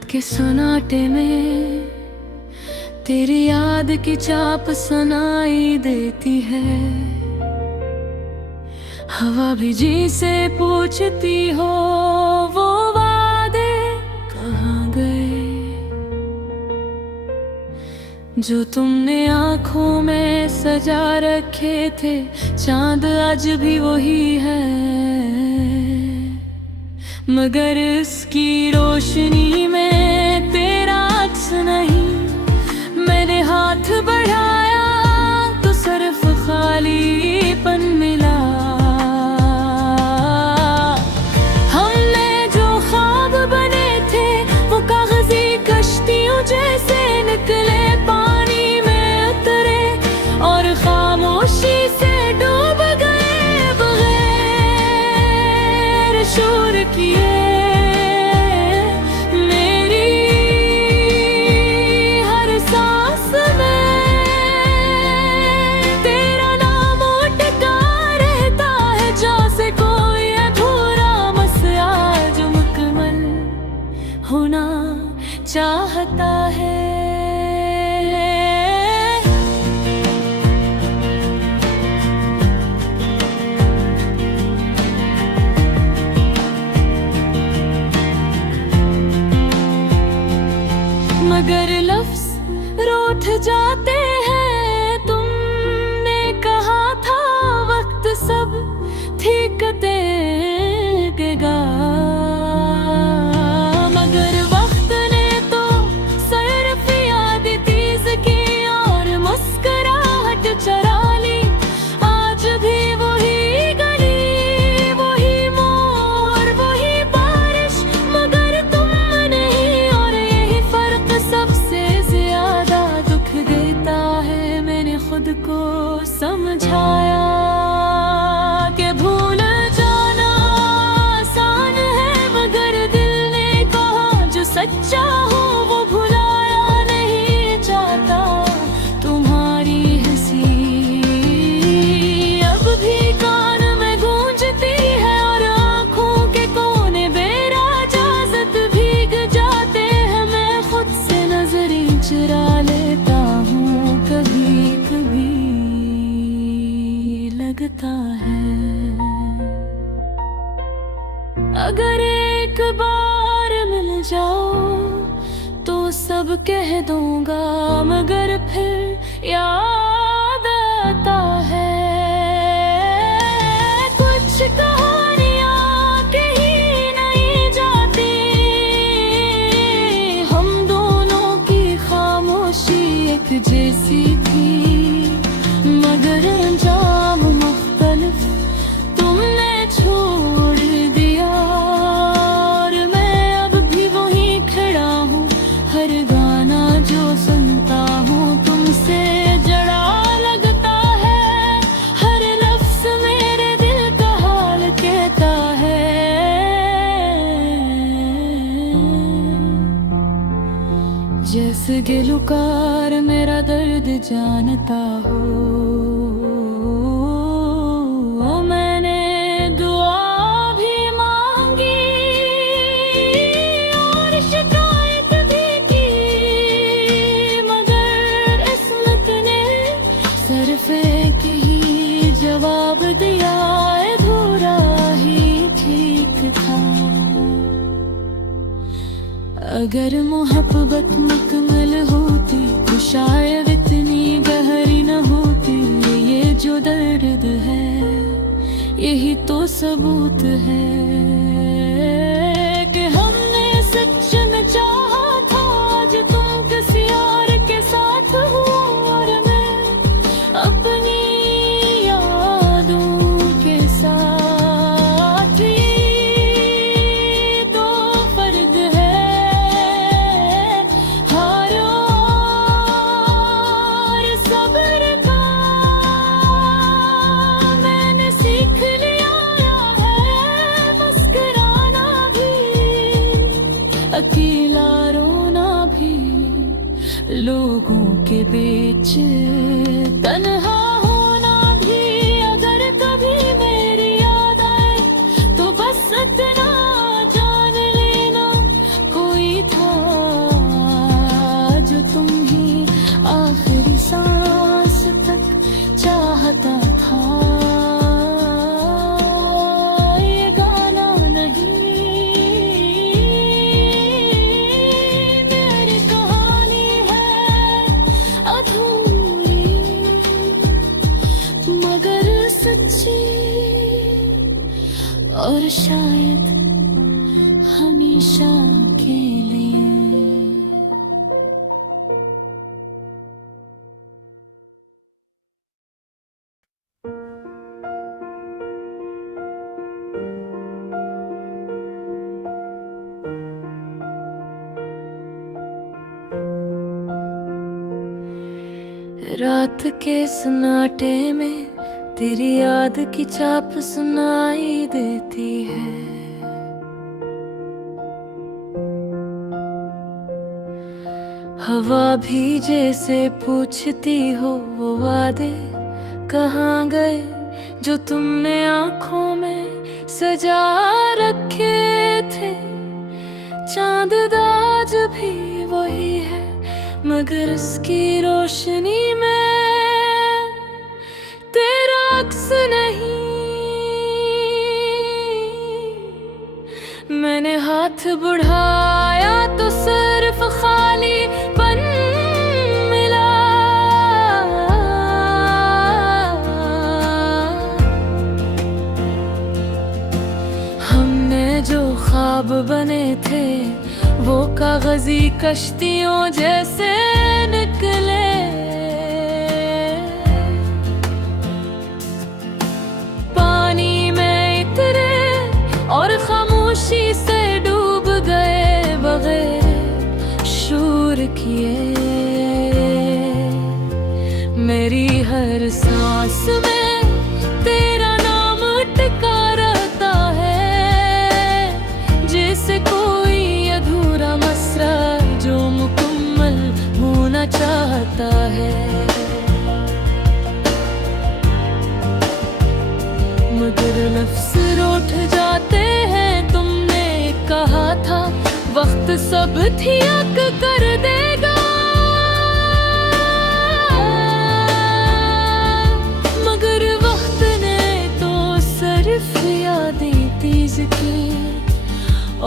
रात के सन्नाटे में तेरी याद की चाप सुनाई देती है। हवा भी जी से पूछती हो वो वादे कहाँ गए, जो तुमने आँखों में सजा रखे थे। चांद आज भी वही है, मगर इसकी रोशनी में तेरा अक्स नहीं। मैंने हाथ बढ़ाया तो सिर्फ खालीपन मिला। हमने जो ख्वाब बने थे वो कागजी कश्तियों जैसे निकले, पानी में उतरे और खामोशी से डूब गए बगैर शोर किए। होना चाहता है मगर लफ्ज रूठ जाते हैं। तुमने कहा था वक्त सब ठीक देगा, को समझाया कि भूल जाना आसान है, मगर दिल ने कहा जो सच्चा हो वो भुलाया नहीं जाता। तुम्हारी हंसी अब भी कान में गूंजती है और आंखों के कोने बेराजाजत भीग जाते हैं। मैं खुद से नजरें चुरा लेता हूँ, कभी कभी लगता है अगर एक बार मिल जाओ तो सब कह दूंगा, मगर फिर याद आता है कुछ कहानियां कही नहीं जाती। हम दोनों की खामोशी एक जैसी थी, मगर अंजाम मुख्तलिफ तुमने छोड़ दिया। और मैं अब भी वहीं खड़ा हूँ, हर गाना जो सुनता हूँ तुमसे जड़ा लगता है। हर लफ्ज मेरे दिल का हाल कहता है, जैसे गिलुकार मेरा दर्द जानता हो। मैंने दुआ भी मांगी और शिकायत भी की, मगर किस्मत ने सिर्फ एक ही जवाब दिया, अधूरा ही ठीक था। अगर मोहब्बत मुकम्मल होती तो शायद इतनी गहरी न होती। ये जो दर्द है यही तो सबूत है कि हमने सच में चाहा था। आज तुम किसी और के साथ हो और मैं अपनी यादों के साथ। ये तो फर्क है हार और सब्र का। मैंने सीख लिया है मुस्कुराना भी, अकेला रोना भी, लोगों के बीच तन्हा होना भी। अगर कभी मेरी याद आए तो बस इतना जान लेना कोई था शायद हमेशा के लिए। रात के सन्नाटे में तेरी याद की चाप सुनाई देती है। हवा भी जैसे पूछती हो वो वादे कहाँ गए जो तुमने आँखों में सजा रखे थे। चांद आज भी वही है मगर उसकी रोशनी में तेरा अक्स नहीं। मैंने हाथ बढ़ाया तो सिर्फ खाली पन मिला। हमने जो ख्वाब बने थे वो कागजी कश्तियों जैसे निकले। पानी में इतरे और खामोशी से डूब गए बगैर शूर किए। मेरी हर सांस में तेरा नाम टिका रहता है जैसे कोई अधूरा मसरा जो मुकम्मल होना चाहता है। मगर लफ्ज़ रूठ जाते हैं। तुमने कहा था वक्त सब थियाक कर देगा मगर वक्त ने तो सिर्फ यादें तेज की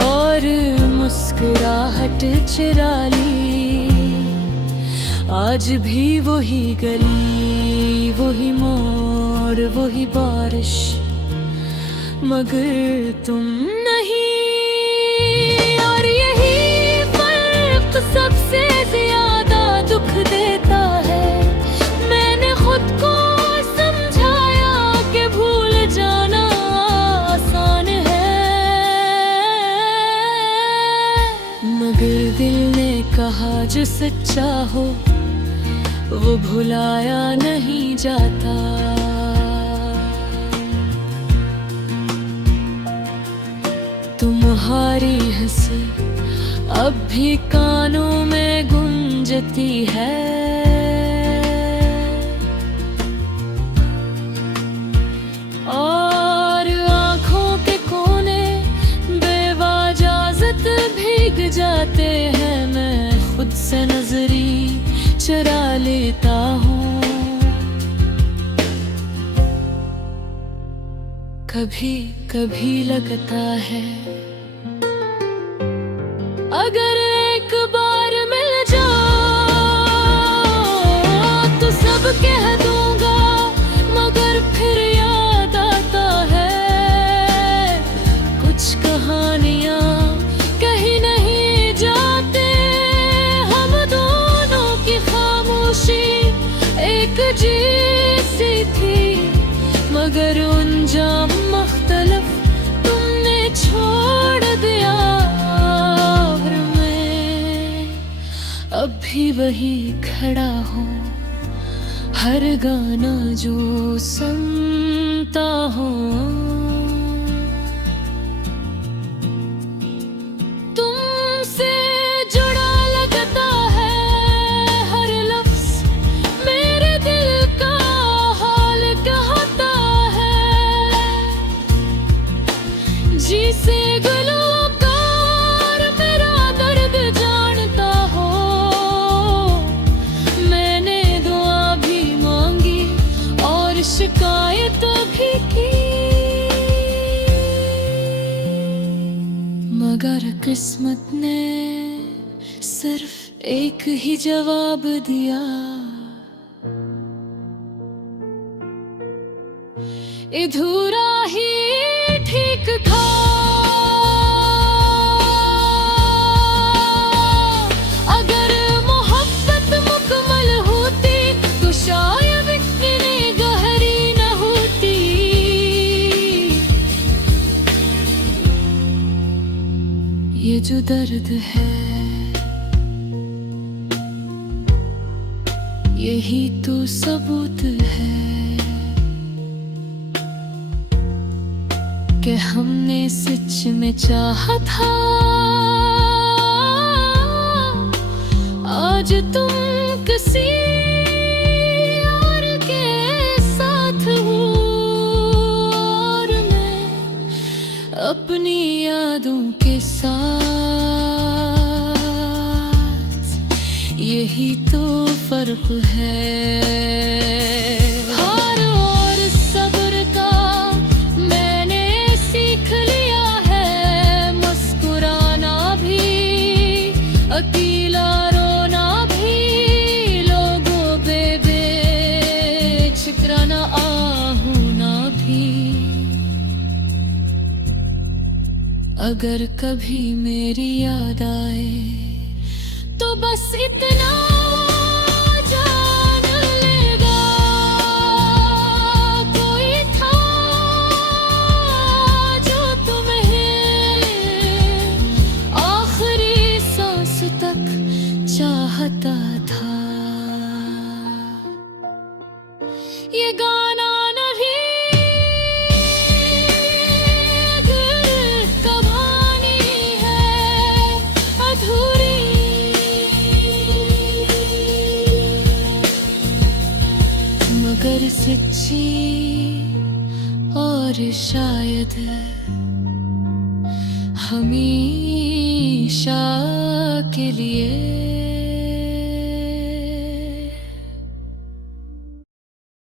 और मुस्कुराहट चुरा ली। आज भी वही गली वही मोड़ वही बारिश मगर तुम नहीं। और यही फर्क सबसे ज्यादा दुख देता है। मैंने खुद को समझाया कि भूल जाना आसान है मगर दिल ने कहा जो सच्चा हो वो भुलाया नहीं जाता। तुम्हारी हंसी अब भी कानों में गूंजती है। और आँखों के कोने बेवजह भीग जाते हैं। मैं खुद से नजरी चुरा लेता हूँ। कभी कभी लगता है अगर एक बार मिल जाओ तो सब कह दूंगा मगर फिर याद आता है कुछ कहानियां कहीं नहीं जाते। हम दोनों की खामोशी एक जैसी थी मगर अंजाम मुख्तलिफ तुमने छोड़ दिया। और मैं अब भी वही खड़ा हूँ हर गाना जो सुनता हूँ। तुमसे जुड़ा लगता है हर लफ्ज मेरे दिल का हाल कहता है। जिसे गुलकार मेरा दर्द जानता हो मैंने दुआ भी मांगी और शिकायत भी की मगर किस्मत ने सिर्फ एक ही जवाब दिया। अधूरा ही ठीक था। ये जो दर्द है यही तो सबूत है कि हमने सच में चाहा था। आज तुम किसी और के साथ हो और मैं अपनी यादों के साथ। यही तो फर्क है। हार और सब्र का मैंने सीख लिया है, मुस्कुराना भी, अकेला रोना भी, लोगों पे बेच कराना आहूना भी। अगर कभी मेरी याद आए तो बस इतना जान लेगा, कोई था जो तुम्हें आखिरी सांस तक चाहता था। ये गाना नहीं अगर कहानी है अधूरी, मगर सच्ची और शायद हमेशा के लिए।